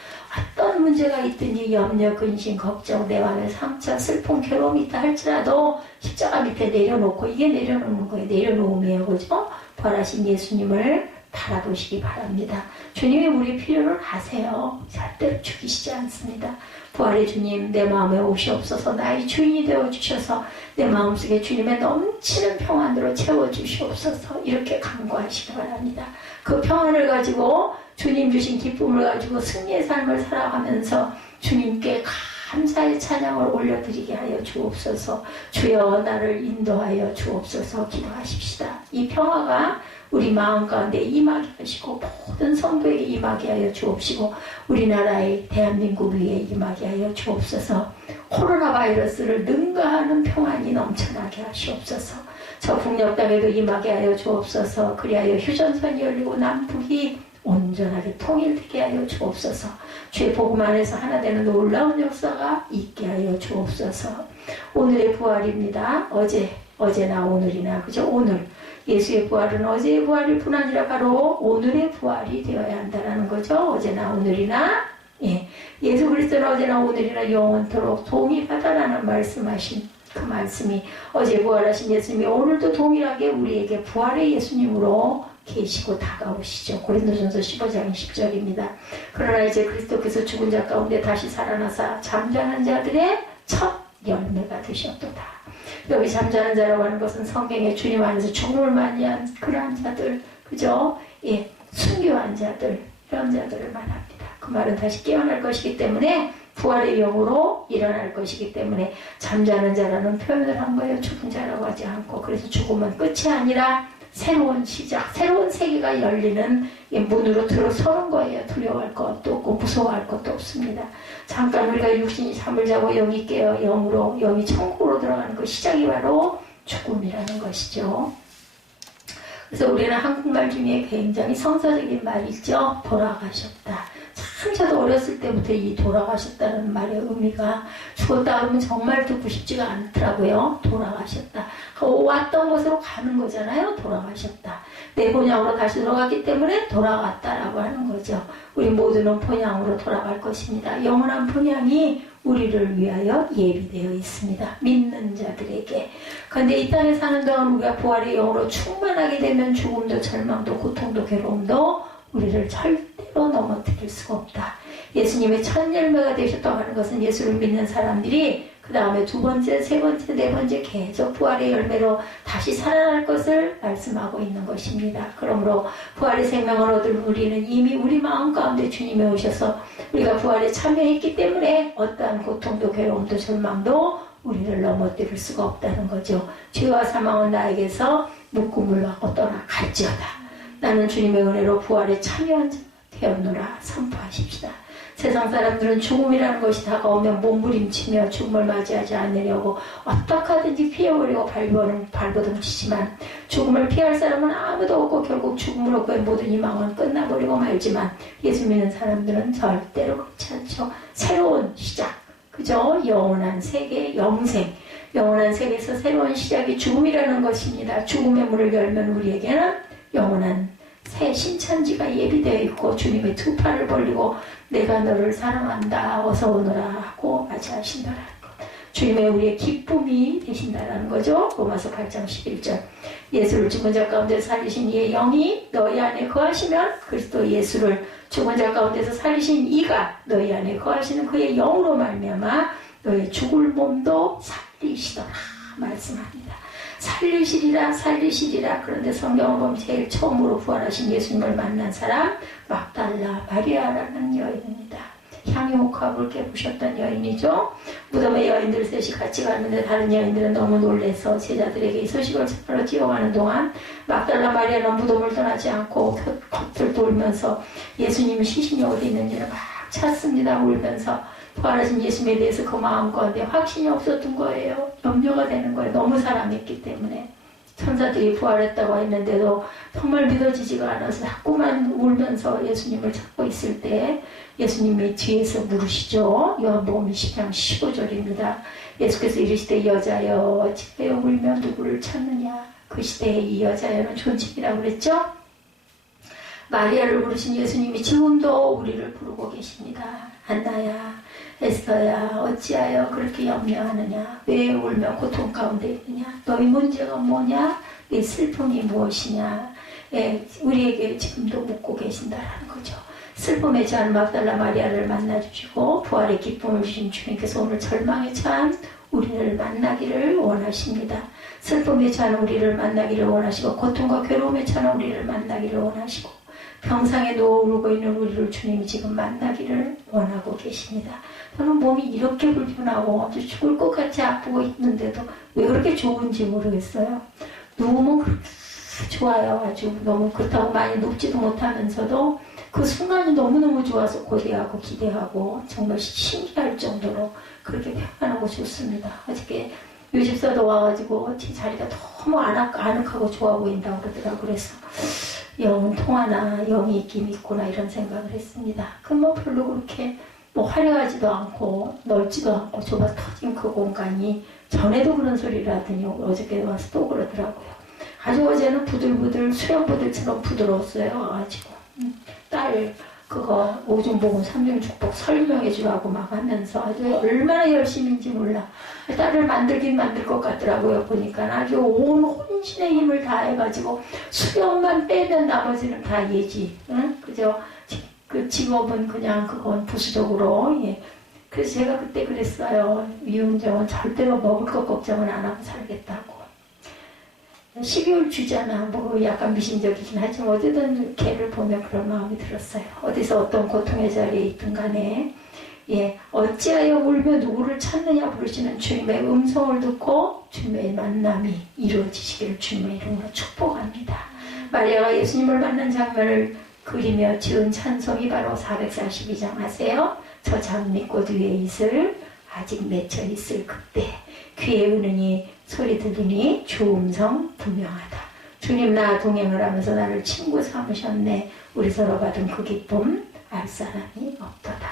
어떤 문제가 있든지 염려, 근심, 걱정, 내 마음에 상처, 슬픔, 괴로움이 있다 할지라도 십자가 밑에 내려놓고 이게 내려놓는 거예요. 내려놓음이에요. 그죠? 부활하신 예수님을 바라보시기 바랍니다. 주님이 우리 필요를 아세요. 절대로 죽이시지 않습니다. 부활의 주님 내 마음에 오시옵소서 나의 주인이 되어주셔서 내 마음속에 주님의 넘치는 평안으로 채워주시옵소서 이렇게 간구하시기 바랍니다. 그 평안을 가지고 주님 주신 기쁨을 가지고 승리의 삶을 살아가면서 주님께 감사의 찬양을 올려드리게 하여 주옵소서. 주여 나를 인도하여 주옵소서. 기도하십시다. 이 평화가 우리 마음 가운데 임하게 하시고 모든 성도에게 임하게 하여 주옵시고 우리나라의 대한민국 위에 임하게 하여 주옵소서. 코로나 바이러스를 능가하는 평안이 넘쳐나게 하시옵소서. 저 북녘 땅에도 임하게 하여 주옵소서. 그리하여 휴전선이 열리고 남북이 온전하게 통일되게 하여 주옵소서. 주의 복음 안에서 하나 되는 놀라운 역사가 있게 하여 주옵소서. 오늘의 부활입니다. 어제나 오늘이나 그죠? 오늘 예수의 부활은 어제의 부활일 뿐 아니라 바로 오늘의 부활이 되어야 한다는 거죠. 어제나 오늘이나 예수 그리스도는 어제나 오늘이나 영원토록 동일하다라는 말씀하신 그 말씀이 어제 부활하신 예수님이 오늘도 동일하게 우리에게 부활의 예수님으로 계시고 다가오시죠. 고린도전서 15장 10절입니다. 그러나 이제 그리스도께서 죽은 자 가운데 다시 살아나사 잠자는 자들의 첫 열매가 되셨도다. 여기 잠자는 자라고 하는 것은 성경에 주님 안에서 죽음을 맞이한 그러한 자들, 그죠? 순교한 자들, 이런 자들을 말합니다. 그 말은 다시 깨어날 것이기 때문에 부활의 영으로 일어날 것이기 때문에 잠자는 자라는 표현을 한 거예요. 죽은 자라고 하지 않고. 그래서 죽음은 끝이 아니라 새로운 시작, 새로운 세계가 열리는 문으로 들어서는 거예요. 두려워할 것도 없고 무서워할 것도 없습니다. 잠깐 우리가 육신이 잠을 자고 영이 깨어 영으로 영이 천국으로 들어가는 그 시작이 바로 죽음이라는 것이죠. 그래서 우리는 한국말 중에 굉장히 성서적인 말이죠. 돌아가셨다. 저도 어렸을 때부터 이 돌아가셨다는 말의 의미가 죽었다 그러면 정말 듣고 싶지가 않더라고요. 돌아가셨다. 왔던 곳으로 가는 거잖아요. 돌아가셨다. 내 본향으로 다시 돌아갔기 때문에 돌아왔다라고 하는 거죠. 우리 모두는 본향으로 돌아갈 것입니다. 영원한 본향이 우리를 위하여 예비되어 있습니다. 믿는 자들에게. 그런데 이 땅에 사는 동안 우리가 부활의 영으로 충만하게 되면 죽음도 절망도 고통도 괴로움도 우리를 절대로 넘어뜨릴 수가 없다. 예수님의 첫 열매가 되셨다고 하는 것은 예수를 믿는 사람들이 그 다음에 두 번째, 세 번째, 네 번째 계속 부활의 열매로 다시 살아날 것을 말씀하고 있는 것입니다. 그러므로 부활의 생명을 얻을 우리는 이미 우리 마음 가운데 주님이 오셔서 우리가 부활에 참여했기 때문에 어떠한 고통도 괴로움도 절망도 우리를 넘어뜨릴 수가 없다는 거죠. 죄와 사망은 나에게서 묶음을 받고 떠나갈지어다. 나는 주님의 은혜로 부활에 참여한 자 되었노라 선포하십시다. 세상 사람들은 죽음이라는 것이 다가오면 몸부림치며 죽음을 맞이하지 않으려고 어떻게든지 피해오려고 발버둥치지만 죽음을 피할 사람은 아무도 없고 결국 죽음으로 그의 모든 희망은 끝나버리고 말지만 예수 믿는 사람들은 절대로 그렇지 않죠. 새로운 시작, 그죠? 영원한 세계, 영생, 영원한 세계에서 새로운 시작이 죽음이라는 것입니다. 죽음의 문을 열면 우리에게는 영원한 새 신천지가 예비되어 있고 주님의 두 팔을 벌리고 내가 너를 사랑한다 어서 오너라 하고 맞이하신다라는 것. 주님의 우리의 기쁨이 되신다라는 거죠. 로마서 8장 11절. 예수를 죽은 자 가운데 살리신 이의 영이 너희 안에 거하시면 그리스도 예수를 죽은 자 가운데서 살리신 이가 너희 안에 거하시는 그의 영으로 말미암아 너희 죽을 몸도 살리시더라 말씀합니다. 살리시리라. 그런데 성경을 보면 제일 처음으로 부활하신 예수님을 만난 사람 막달라 마리아라는 여인입니다. 향유옥합을 깨부셨던 여인이죠. 무덤에 여인들 셋이 같이 가는데 다른 여인들은 너무 놀래서 제자들에게 이 소식을 전하러 뛰어가는 동안 막달라 마리아는 무덤을 떠나지 않고 겉을 돌면서 예수님 시신이 어디 있는지를 막 찾습니다. 울면서 부활하신 예수님에 대해서 그 마음 가운데 확신이 없었던 거예요. 염려가 되는 거예요. 너무 사랑했기 때문에. 천사들이 부활했다고 했는데도 정말 믿어지지가 않아서 자꾸만 울면서 예수님을 찾고 있을 때 예수님이 뒤에서 물으시죠. 요한복음 10장 15절입니다. 예수께서 이르시되 여자여 어찌하여 울며 누구를 찾느냐. 그 시대에 이 여자여는 존칭이라고 그랬죠. 마리아를 부르신 예수님이 지금도 우리를 부르고 계십니다. 안나야 에스더야 어찌하여 그렇게 염려하느냐. 왜 울며 고통 가운데 있느냐. 너희 문제가 뭐냐. 네 슬픔이 무엇이냐. 우리에게 지금도 묻고 계신다라는 거죠. 슬픔에 처한 막달라 마리아를 만나주시고 부활의 기쁨을 주신 주님께서 오늘 절망에 처한 우리를 만나기를 원하십니다. 슬픔에 처한 우리를 만나기를 원하시고 고통과 괴로움에 처한 우리를 만나기를 원하시고 병상에 누워 울고 있는 우리를 주님이 지금 만나기를 원하고 계십니다. 저는 몸이 이렇게 불편하고 아주 죽을 것 같이 아프고 있는데도 왜 그렇게 좋은지 모르겠어요. 누우면 그렇게 좋아요. 아주 너무 그렇다고 많이 눕지도 못하면서도 그 순간이 너무너무 좋아서 고대하고 기대하고 정말 신기할 정도로 그렇게 평안하고 좋습니다. 어저께 요집사도 와가지고 제 자리가 너무 아늑하고 좋아 보인다고 그러더라고요. 그래서 영은 통하나 영이 있긴 있구나 이런 생각을 했습니다. 그 뭐 별로 그렇게 뭐 화려하지도 않고 넓지도 않고 좁아 터진 그 공간이 전에도 그런 소리를 하더니 어저께 와서 또 그러더라고요. 아주 어제는 부들부들 수염부들처럼 부드러웠어요. 와가지고 딸 그거 오중복음 삼중축복 설명해 주라고 막 하면서 아주 얼마나 열심인지 몰라. 딸을 만들긴 만들 것 같더라고요. 보니까 아주 온 혼신의 힘을 다해가지고 수염만 빼면 나머지는 다 예지. 응? 그죠? 그 직업은 그냥 그건 부수적으로. 예. 그래서 제가 그때 그랬어요. 이윤정은 절대로 먹을 것 걱정은 안 하고 살겠다고. 12월 주잖아. 뭐 약간 미신적이긴 하지만 어디든 걔를 보면 그런 마음이 들었어요. 어디서 어떤 고통의 자리에 있든 간에 예, 어찌하여 울며 누구를 찾느냐 부르시는 주님의 음성을 듣고 주님의 만남이 이루어지시기를 주님의 이름으로 축복합니다. 마리아가 예수님을 만난 장면을 그리며 지은 찬송이 바로 442장 아세요? 저 장미꽃 위에 있을 아직 맺혀 있을 그때 귀에 은은히 소리 들리니 주 음성 분명하다. 주님 나 동행을 하면서 나를 친구 삼으셨네. 우리 서로 받은 그 기쁨 알 사람이 없도다.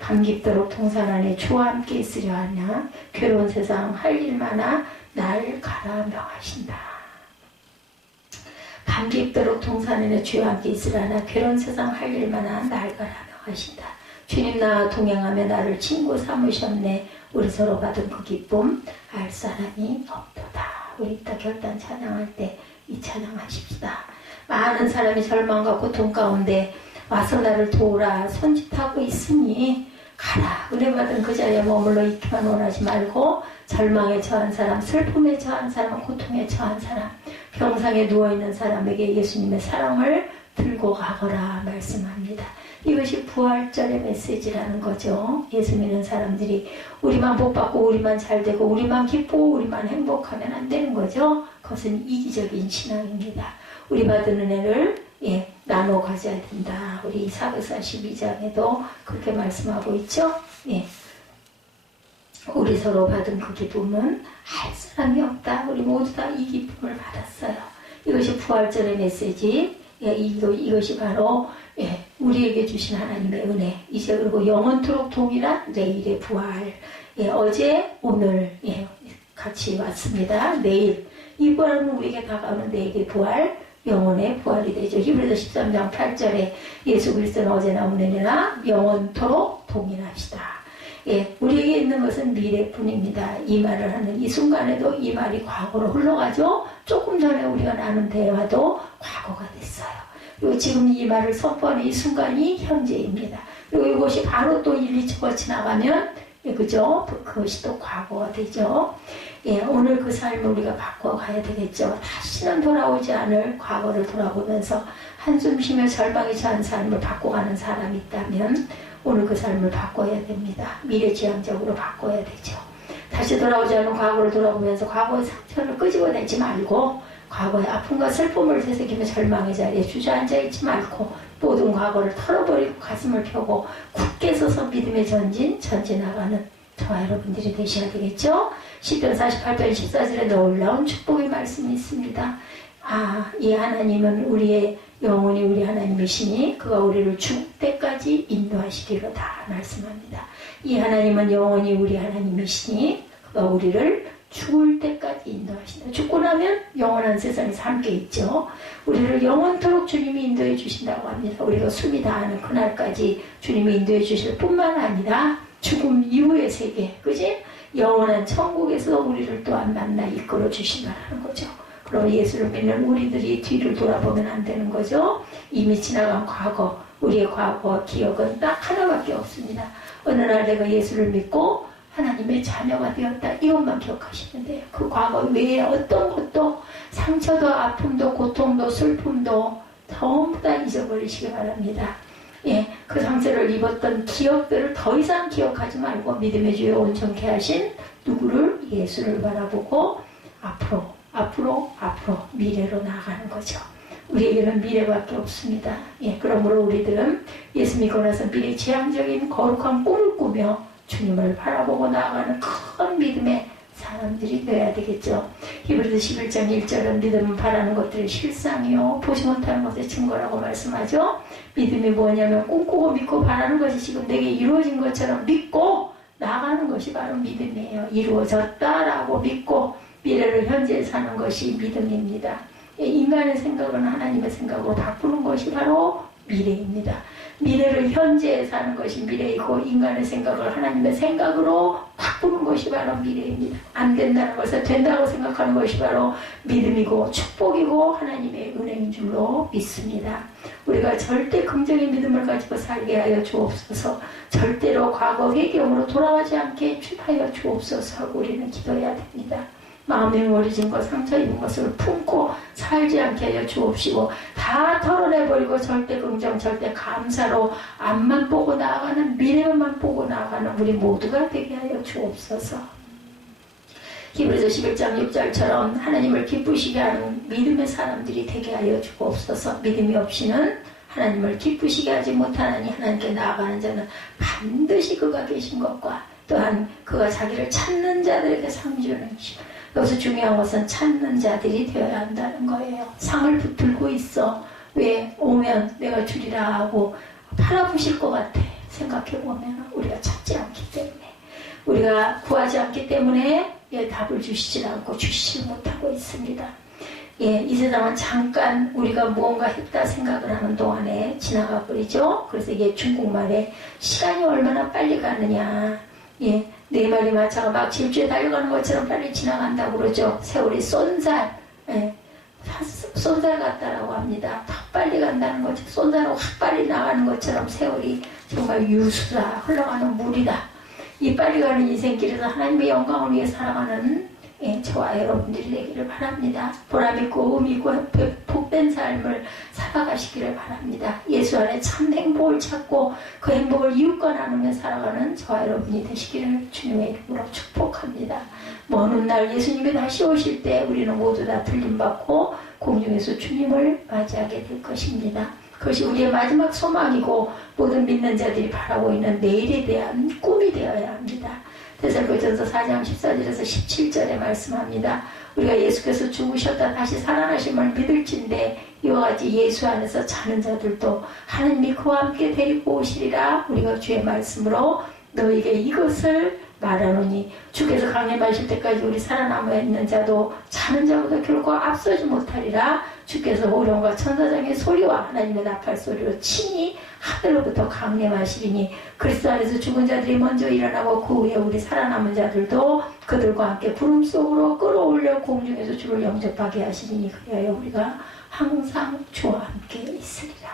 감깃도록 동산 안에 주와 함께 있으려 하냐. 괴로운 세상 할 일마나 날 가라 명하신다. 감깃도록 동산 안에 주와 함께 있으려 하냐. 괴로운 세상 할 일마나 날 가라 명하신다. 주님 나와 동행하며 나를 친구 삼으셨네. 우리 서로 받은 그 기쁨 알 사람이 없도다. 우리 이따 결단 찬양할 때 이 찬양하십시다. 많은 사람이 절망과 고통 가운데 와서 나를 도우라 손짓하고 있으니 가라. 은혜 받은 그 자리에 머물러 있기만 원하지 말고 절망에 처한 사람, 슬픔에 처한 사람, 고통에 처한 사람, 병상에 누워있는 사람에게 예수님의 사랑을 들고 가거라 말씀합니다. 이것이 부활절의 메시지라는 거죠. 예수 믿는 사람들이 우리만 복받고 우리만 잘되고 우리만 기쁘고 우리만 행복하면 안 되는 거죠. 그것은 이기적인 신앙입니다. 우리 받은 은혜를 나눠 가져야 된다. 우리 사도사 12장에도 그렇게 말씀하고 있죠. 우리 서로 받은 그 기쁨은 할 사람이 없다. 우리 모두 다 이 기쁨을 받았어요. 이것이 부활절의 메시지. 이것이 바로 우리에게 주신 하나님의 은혜. 이제 그리고 영원토록 동일한 내일의 부활. 어제 오늘 같이 왔습니다. 내일 이 부활은 우리에게 다가오는 내일의 부활, 영혼의 부활이 되죠. 히브리서 13장 8절에 예수 그리스도는 어제나 오늘이나 영원토록 동일하시다. 우리에게 있는 것은 미래뿐입니다. 이 말을 하는 이 순간에도 이 말이 과거로 흘러가죠. 조금 전에 우리가 나눈 대화도 과거가 됐어요. 그리고 지금 이 말을 선포하는 이 순간이 현재입니다. 그리고 이것이 바로 또 1, 2초가 지나가면 그죠? 그것이 또 과거가 되죠. 오늘 그 삶을 우리가 바꿔가야 되겠죠. 다시는 돌아오지 않을 과거를 돌아보면서 한숨 쉬며 절망에 처한 삶을 바꿔가는 사람이 있다면 오늘 그 삶을 바꿔야 됩니다. 미래지향적으로 바꿔야 되죠. 다시 돌아오지 않은 과거를 돌아보면서 과거의 상처를 끄집어내지 말고 과거의 아픔과 슬픔을 되새기며 절망의 자리에 주저앉아 있지 말고 모든 과거를 털어버리고 가슴을 펴고 굳게 서서 믿음의 전진나가는 저와 여러분들이 되셔야 되겠죠. 시편 48편 14절에 놀라운 축복의 말씀이 있습니다. 이 하나님은 우리의 영혼이 우리 하나님이시니 그가 우리를 죽을 때까지 인도하시리로다 말씀합니다. 이 하나님은 영혼이 우리 하나님이시니 그가 우리를 죽을 때까지 인도하신다. 죽고 나면 영원한 세상에서 함께 있죠. 우리를 영원토록 주님이 인도해 주신다고 합니다. 우리가 숨이 다하는 그날까지 주님이 인도해 주실 뿐만 아니라 죽음 이후의 세계, 그지? 영원한 천국에서 우리를 또한 만나 이끌어 주신다는 거죠. 그럼 예수를 믿는 우리들이 뒤를 돌아보면 안 되는 거죠. 이미 지나간 과거, 우리의 과거와 기억은 딱 하나밖에 없습니다. 어느 날 내가 예수를 믿고 하나님의 자녀가 되었다. 이것만 기억하시면 돼요. 그 과거 외에 어떤 것도 상처도 아픔도 고통도 슬픔도 전부 다 잊어버리시기 바랍니다. 그 상처를 입었던 기억들을 더 이상 기억하지 말고 믿음의 주에 온전케 하신 누구를 예수를 바라보고 앞으로 미래로 나아가는 거죠. 우리에게는 미래밖에 없습니다. 그러므로 우리들은 예수 믿고 나서 미래지향적인 거룩한 꿈을 꾸며 주님을 바라보고 나아가는 큰 믿음의 사람들이 되어야 되겠죠. 히브리서 11장 1절은 믿음은 바라는 것들의 실상이요 보지 못하는 것의 증거라고 말씀하죠. 믿음이 뭐냐면 꿈꾸고 믿고 바라는 것이 지금 내게 이루어진 것처럼 믿고 나아가는 것이 바로 믿음이에요. 이루어졌다라고 믿고 미래를 현재에 사는 것이 믿음입니다. 인간의 생각은 하나님의 생각으로 바꾸는 것이 바로 미래입니다. 미래를 현재에 사는 것이 미래이고 인간의 생각을 하나님의 생각으로 바꾸는 것이 바로 미래입니다. 안 된다는 것을 된다고 생각하는 것이 바로 믿음이고 축복이고 하나님의 은혜인 줄로 믿습니다. 우리가 절대 긍정의 믿음을 가지고 살게 하여 주옵소서. 절대로 과거 회개형으로 돌아가지 않게 하여 주옵소서 하고 우리는 기도해야 됩니다. 마음에 머리진 것, 상처 입은 것을 품고 살지 않게 하여 주옵시고 다 털어내버리고 절대 긍정, 절대 감사로 앞만 보고 나아가는 미래만 보고 나아가는 우리 모두가 되게 하여 주옵소서. 히브리서 11장 6절처럼 하나님을 기쁘시게 하는 믿음의 사람들이 되게 하여 주옵소서. 믿음이 없이는 하나님을 기쁘시게 하지 못하나니 하나님께 나아가는 자는 반드시 그가 계신 것과 또한 그가 자기를 찾는 자들에게 상 주는 심. 여기서 중요한 것은 찾는 자들이 되어야 한다는 거예요. 상을 붙들고 있어. 왜 오면 내가 주리라 하고 팔아부실 것 같아. 생각해보면 우리가 찾지 않기 때문에, 우리가 구하지 않기 때문에 답을 주시질 않고 주시지 못하고 있습니다. 이 세상은 잠깐 우리가 무언가 했다 생각을 하는 동안에 지나가 버리죠. 그래서 이게 중국말에 시간이 얼마나 빨리 가느냐, 네 마리 마차가 막 질주에 달려가는 것처럼 빨리 지나간다고 그러죠. 세월이 쏜살, 쏜살 같다라고 합니다. 더 빨리 간다는 거죠. 쏜살은 확 빨리 나가는 것처럼 세월이 정말 유수다, 흘러가는 물이다. 이 빨리 가는 인생길에서 하나님의 영광을 위해 살아가는 저와 여러분들이 되기를 바랍니다. 보람있고 의미있고 복된 삶을 살아가시기를 바랍니다. 예수 안에 참 행복을 찾고 그 행복을 이웃과 나누며 살아가는 저와 여러분이 되시기를 주님의 이름으로 축복합니다. 먼 훗날 예수님이 다시 오실 때 우리는 모두 다 들림받고 공중에서 주님을 맞이하게 될 것입니다. 그것이 우리의 마지막 소망이고 모든 믿는 자들이 바라고 있는 내일에 대한 꿈이 되어야 합니다. 데살로니가전서 4장 14절에서 17절에 말씀합니다. 우리가 예수께서 죽으셨다 다시 살아나심을 믿을진데 이와 같이 예수 안에서 자는 자들도 하나님이 그와 함께 데리고 오시리라. 우리가 주의 말씀으로 너에게 이것을 말하노니 주께서 강림하실 때까지 우리 살아남아 있는 자도 자는 자보다 결코 앞서지 못하리라. 주께서 호령과 천사장의 소리와 하나님의 나팔 소리로 친히 하늘로부터 강림하시리니 그리스도 안에서 죽은 자들이 먼저 일어나고 그 후에 우리 살아남은 자들도 그들과 함께 구름 속으로 끌어올려 공중에서 주를 영접하게 하시리니 그리하여 우리가 항상 주와 함께 있으리라.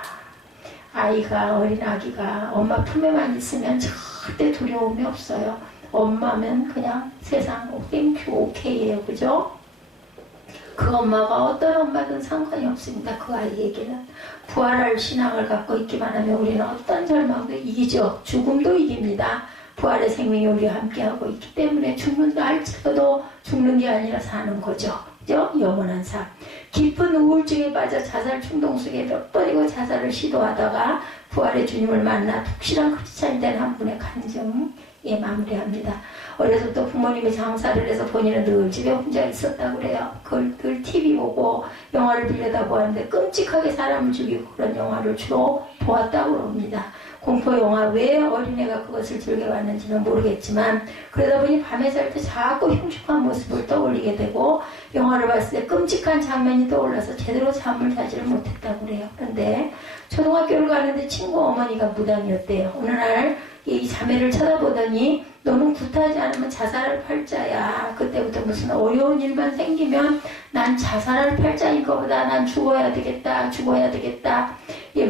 어린 아기가 엄마 품에만 있으면 절대 두려움이 없어요. 엄마면 그냥 세상 땡큐 오케이예요. 그죠? 그 엄마가 어떤 엄마든 상관이 없습니다. 그 아이에게는 부활할 신앙을 갖고 있기만 하면 우리는 어떤 절망도 이기죠. 죽음도 이깁니다. 부활의 생명이 우리와 함께하고 있기 때문에 죽는다 할지라도 죽는 게 아니라 사는 거죠. 그죠? 영원한 삶. 깊은 우울증에 빠져 자살 충동 속에 몇 번이고 자살을 시도하다가 부활의 주님을 만나 독실한 크리스찬이 된 한 분의 간증에 마무리합니다. 어려서부터 부모님이 장사를 해서 본인은 늘 집에 혼자 있었다고 그래요. 그걸 늘 TV 보고 영화를 빌려다 보았는데 끔찍하게 사람을 죽이고 그런 영화를 주로 보았다고 합니다. 공포영화 왜 어린애가 그것을 즐겨봤는지는 모르겠지만 그러다 보니 밤에 잘 때 자꾸 흉측한 모습을 떠올리게 되고 영화를 봤을 때 끔찍한 장면이 떠올라서 제대로 잠을 자지를 못했다고 그래요. 그런데 초등학교를 가는데 친구 어머니가 무당이었대요. 어느 날 이 자매를 쳐다보더니 너는 구타하지 않으면 자살할 팔자야. 그때부터 무슨 어려운 일만 생기면 난 자살할 팔자인 것보다 난 죽어야 되겠다.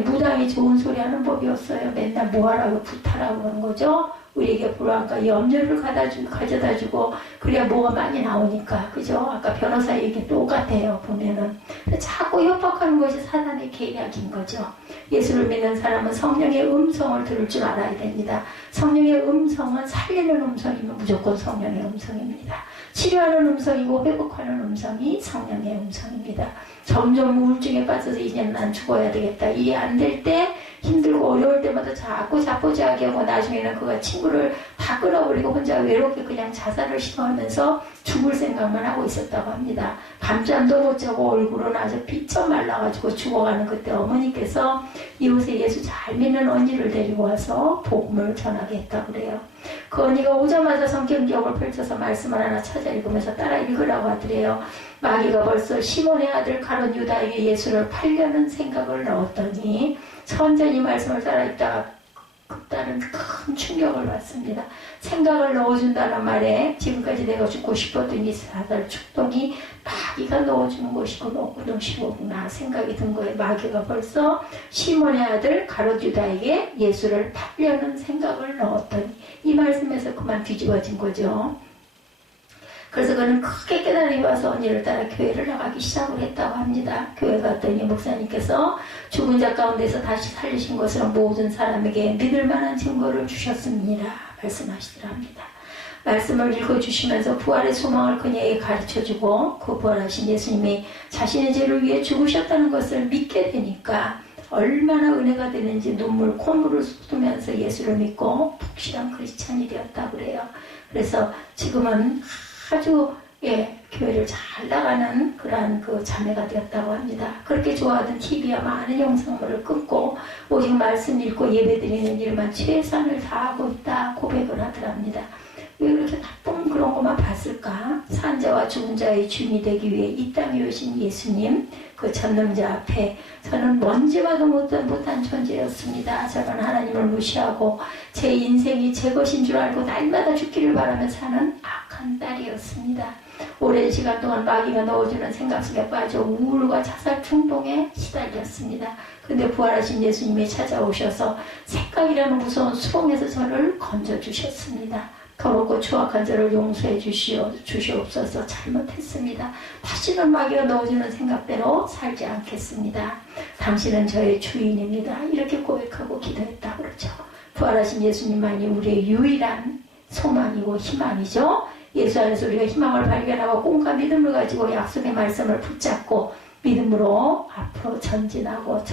무당이 좋은 소리 하는 법이었어요. 맨날 뭐하라고 구타라고 하는 거죠. 우리에게 불안과 염려를 가져다 주고 그래야 뭐가 많이 나오니까. 그죠? 아까 변호사 얘기 똑같아요. 보면은 자꾸 협박하는 것이 사단의 계략인 거죠. 예수를 믿는 사람은 성령의 음성을 들을 줄 알아야 됩니다. 성령의 음성은 살리는 음성이면 무조건 성령의 음성입니다. 치료하는 음성이고 회복하는 음성이 성령의 음성입니다. 점점 우울증에 빠져서 이제는 난 죽어야 되겠다. 이해 안 될 때 힘들고 어려울 때마다 자꾸 자포자기 하고 나중에는 그가 친구를 다 끌어버리고 혼자 외롭게 그냥 자살을 시도하면서 죽을 생각만 하고 있었다고 합니다. 밤잠도 못 자고 얼굴은 아주 삐쩍 말라가지고 죽어가는 그때 어머니께서 이웃에 예수 잘 믿는 언니를 데리고 와서 복음을 전하게 했다고 그래요. 그 언니가 오자마자 성경기억을 펼쳐서 말씀을 하나 찾아 읽으면서 따라 읽으라고 하더래요. 마귀가 벌써 시몬의 아들 가룟 유다에게 예수를 팔려는 생각을 넣었더니 천천히 말씀을 따라 읽다가 그때는 큰 충격을 받습니다. 생각을 넣어준다는 말에 지금까지 내가 죽고 싶었던 이 사살 충동이 마귀가 넣어주는 것이고 넣고는 싶구나 생각이 든 거예요. 마귀가 벌써 시몬의 아들 가룟 유다에게 예수를 팔려는 생각을 넣었더니 이 말씀에서 그만 뒤집어진 거죠. 그래서 그는 크게 깨달음이 와서 언니를 따라 교회를 나가기 시작을 했다고 합니다. 교회 갔더니 목사님께서 죽은 자 가운데서 다시 살리신 것으로 모든 사람에게 믿을 만한 증거를 주셨습니다. 말씀하시더랍니다. 말씀을 읽어주시면서 부활의 소망을 그녀에게 가르쳐주고 그 부활하신 예수님이 자신의 죄를 위해 죽으셨다는 것을 믿게 되니까 얼마나 은혜가 되는지 눈물, 콧물을 쏟으면서 예수를 믿고 독실한 크리스찬이 되었다고 그래요. 그래서 지금은 아주 교회를 잘 나가는 그러한 그 자매가 되었다고 합니다. 그렇게 좋아하던 TV와 많은 영상물을 끊고 오직 말씀 읽고 예배드리는 일만 최선을 다하고 있다 고백을 하더랍니다. 왜 그렇게 나쁜 그런 것만 봤을까? 산자와 죽은 자의 주인이 되기 위해 이 땅에 오신 예수님, 그 전능자 앞에 저는 먼지와도 못한 존재였습니다. 저는 하나님을 무시하고 제 인생이 제 것인 줄 알고 날마다 죽기를 바라며 사는 악한 딸이었습니다. 오랜 시간 동안 마귀가 넣어주는 생각 속에 빠져 우울과 자살 충동에 시달렸습니다. 근데 부활하신 예수님이 찾아오셔서 색각이라는 무서운 수봉에서 저를 건져주셨습니다. 더럽고 추악한 저를 용서해 주시옵소서. 잘못했습니다. 다시는 마귀가 넣어주는 생각대로 살지 않겠습니다. 당신은 저의 주인입니다. 이렇게 고백하고 기도했다고 그러죠. 부활하신 예수님만이 우리의 유일한 소망이고 희망이죠. 예수 안에서 우리가 희망을 발견하고 꿈과 믿음을 가지고 약속의 말씀을 붙잡고 믿음으로 앞으로 전진하고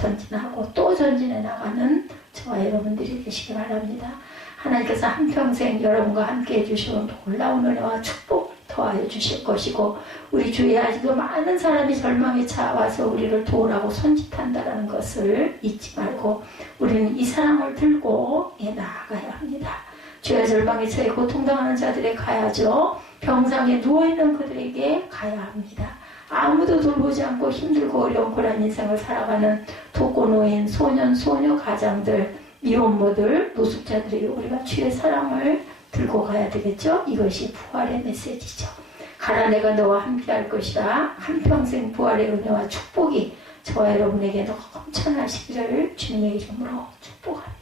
또 전진해 나가는 저와 여러분들이 되시기 바랍니다. 하나님께서 한평생 여러분과 함께 해주시는 놀라운 은혜와 축복 더하여 주실 것이고 우리 주위에 아직도 많은 사람이 절망에 차와서 우리를 도우라고 손짓한다는 것을 잊지 말고 우리는 이 사랑을 들고 나아가야 합니다. 죄의 절망에 처해 고통당하는 자들에 가야죠. 병상에 누워있는 그들에게 가야 합니다. 아무도 돌보지 않고 힘들고 어려운 고난 인생을 살아가는 독거노인, 소년, 소녀 가장들, 미혼모들, 노숙자들에게 우리가 주의 사랑을 들고 가야 되겠죠. 이것이 부활의 메시지죠. 가라 내가 너와 함께 할 것이다. 한평생 부활의 은혜와 축복이 저와 여러분에게 넘쳐나시기를 주님의 이름으로 축복합니다.